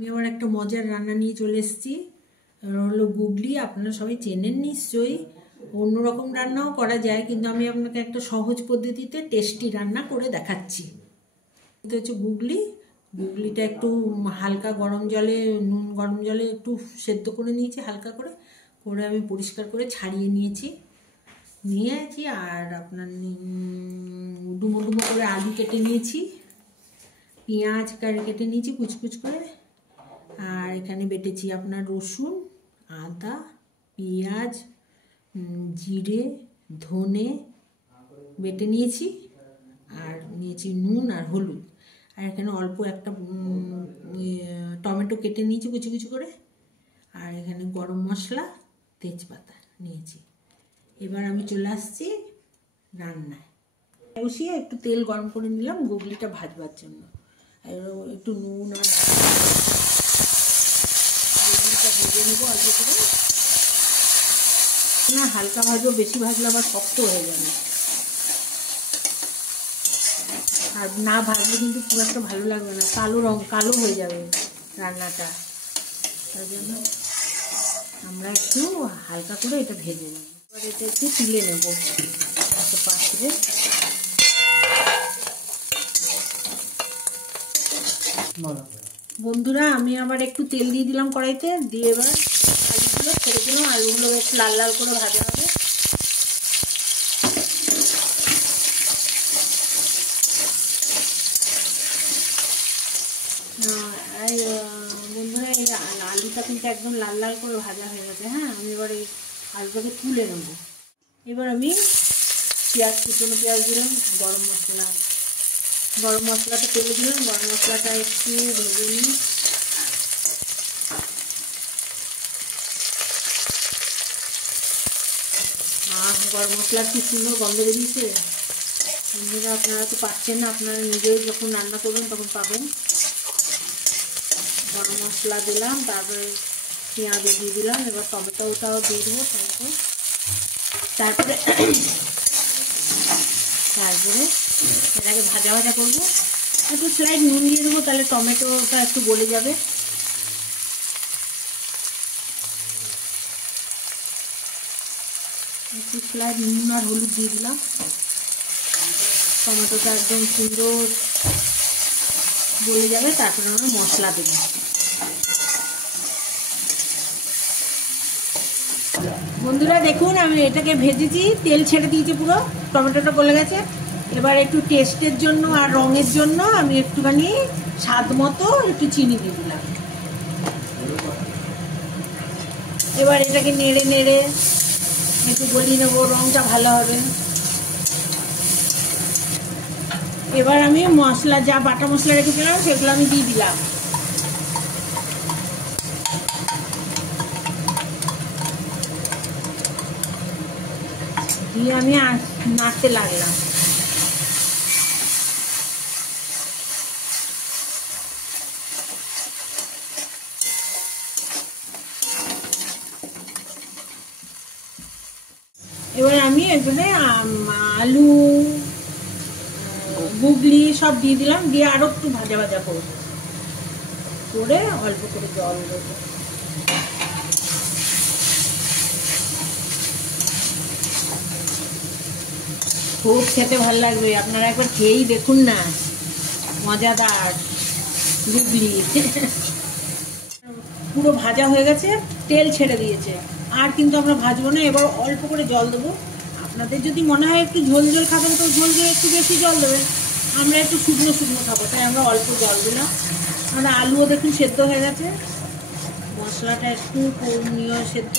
আমি আবার একটা মজার রান্না নিয়ে চলে এসেছি, হলো গুগলি। আপনারা সবাই চেনেন নিশ্চয়ই। অন্যরকম রান্নাও করা যায়, কিন্তু আমি আপনাকে একটা সহজ পদ্ধতিতে টেস্টি রান্না করে দেখাচ্ছি। এটা হচ্ছে গুগলি। গুগলিটা একটু হালকা গরম জলে, নুন গরম জলে একটু সেদ্ধ করে নিয়েছি, হালকা করে করে আমি পরিষ্কার করে ছাড়িয়ে নিয়েছি। আর আপনার ডুমো ডুমো করে আলু কেটে নিয়েছি, পেঁয়াজ কেটে নিয়েছি কুচকুচ করে। আর এখানে বেটেছি আপনার রসুন, আদা, পেঁয়াজ, জিরে, ধনে বেটে নিয়েছি। আর নিয়েছি নুন আর হলুদ। আর এখানে অল্প একটা টমেটো কেটে নিয়েছি কুচি কুচি করে। আর এখানে গরম মশলা, তেজপাতা নিয়েছি। এবার আমি চলে আসছি রান্নায়। বসিয়ে একটু তেল গরম করে নিলাম গুগলিটা ভাজবার জন্য। একটু নুন আর গুগলিটা ভেজে নেবো অল্প করে। না, হালকা ভাজবো, বেশি ভাজলে আবার শক্ত হয়ে যাবে। আর না ভাজলে কিন্তু খুব একটা ভালো লাগবে না, কালো হয়ে যাবে রান্নাটা। তার জন্য আমরা একটু হালকা করে এটা ভেজে নেব। এবার এটা একটু তুলে নেব একটা পাত্রে। বন্ধুরা, আমি আবার একটু তেল দিয়ে দিলাম কড়াইতে, দিয়ে এবার আলুগুলো ছেড়ে দিলাম। আলুগুলো একটু লাল লাল করে ভাজা হবে। বন্ধুরা, এই আলুটা কিন্তু একদম লাল লাল করে ভাজা হয়ে গেছে। হ্যাঁ, আমি এবার এই আলুটাকে তুলে নেব। এবার আমি কুচনো পেঁয়াজ দিলাম, গরম মশলাটা তেলে দিলাম। গরম মশলাটা একটু ভেজে নিই। গরম মশলার কি সুন্দর গন্ধ বেরিয়েছে। বন্ধুরা, আপনারা তো পাচ্ছেন না, আপনারা নিজেই যখন রান্না করবেন তখন পাবেন। গরম মশলা দিলাম, তারপরে পেঁয়াজ দিয়ে দিলাম। এবার টমেটোটাও দিয়ে দেবো। তারপরে এটাকে ভাজা ভাজা করবো। একটু স্লাইড নুন দিয়ে দেবো, তাহলে টমেটোটা একটু গলে যাবে। একটু স্লাইড নুন আর হলুদ দিয়ে দিলাম। টমেটোটা একদম সুন্দর গলে যাবে। তারপরে আমরা মশলা দেবো। বন্ধুরা দেখুন, আমি এটাকে ভেজেছি, তেল ছেড়ে দিয়েছি পুরো, টমেটোটা গলে গেছে। এবার একটু টেস্টের জন্য আর রঙের জন্য আমি একটুখানি স্বাদ মতো একটু চিনি দিয়ে দিলাম। এবার এটাকে নেড়ে নেড়ে একটু গলিয়ে নেবো, রঙটা ভালো হবে। এবার আমি মশলা, যা বাটা মশলা রেখেছিলাম সেগুলো আমি দিয়ে দিলাম। দিয়ে আমি নাড়তে লাগলাম। এবার আমি এখানে আলু, গুগলি সব দিয়ে দিলাম। দিয়ে আরো একটু ভাজা ভাজা করবো, করে অল্প করে জল দেবো। খুব খেতে ভালো লাগবে, আপনারা একবার খেয়েই দেখুন না, মজাদার গুগলি। পুরো ভাজা হয়ে গেছে, তেল ছেড়ে দিয়েছে। আর কিন্তু আমরা ভাজবো না, এবার অল্প করে জল দেবো। আপনাদের যদি মনে হয় একটু ঝোল ঝোল খাবেন তো ঝোল দিয়ে একটু বেশি জল দেবেন। আমরা একটু শুকনো শুকনো খাবো, তাই আমরা অল্প জল দিলাম। আমরা আলুও দেখুন সেদ্ধ হয়ে গেছে, মশলাটা একটু নিয়ে সেদ্ধ।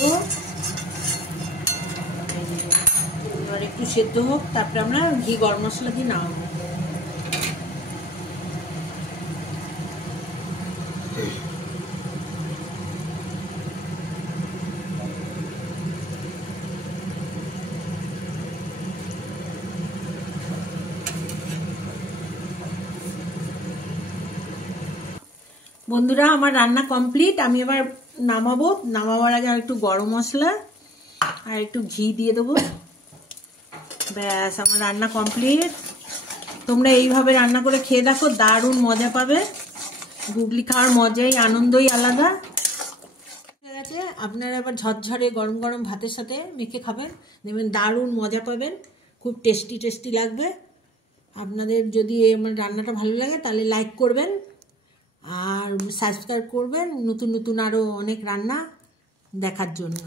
এবার একটু সেদ্ধ হোক, তারপরে আমরা ঘি গরম মশলা দিয়ে নামাবো। বন্ধুরা, আমার রান্না কমপ্লিট। আমি এবার নামাবো। নামাবার আগে আর একটু গরম মশলা আর একটু ঘি দিয়ে দেবো। ব্যাস, আমার রান্না কমপ্লিট। তোমরা এইভাবে রান্না করে খেয়ে দেখো, দারুণ মজা পাবে। গুগলি খাওয়ার মজাই আনন্দই আলাদা। ঠিক আছে, আপনারা এবার ঝরঝরে গরম গরম ভাতের সাথে মেখে খাবেন, দেখবেন দারুণ মজা পাবেন, খুব টেস্টি টেস্টি লাগবে। আপনাদের যদি আমার রান্নাটা ভালো লাগে তাহলে লাইক করবেন আর সাবস্ক্রাইব করবেন নতুন নতুন আরও অনেক রান্না দেখার জন্য।